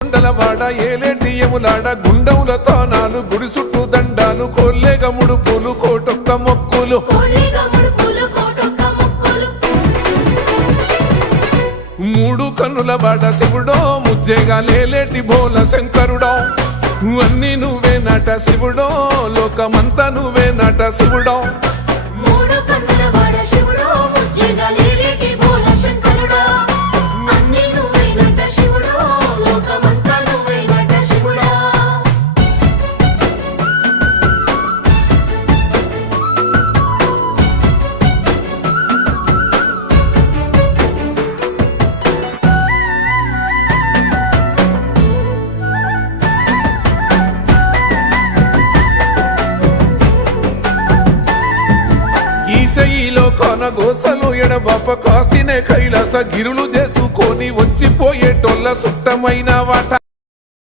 కొండలవాడ ఏలేటి యములాడ గుండముల తానాలు గుడి చుట్టూ దండాలు కోల్లేగ ముడుపులు కోటొక్క మొక్కులు మూడు కన్నుల వాడ శివుడో ముజ్జేగా లేలేటి బోల శంకరుడో అన్ని నువ్వే నట శివుడో లోకమంతా నువ్వే నట శివుడో ఈశయిలో కొనగోసలు ఎడబాప కాసినే కైలాస గిరులు చేసుకొని వచ్చిపోయేటోళ్ళ సుట్టమైన వాట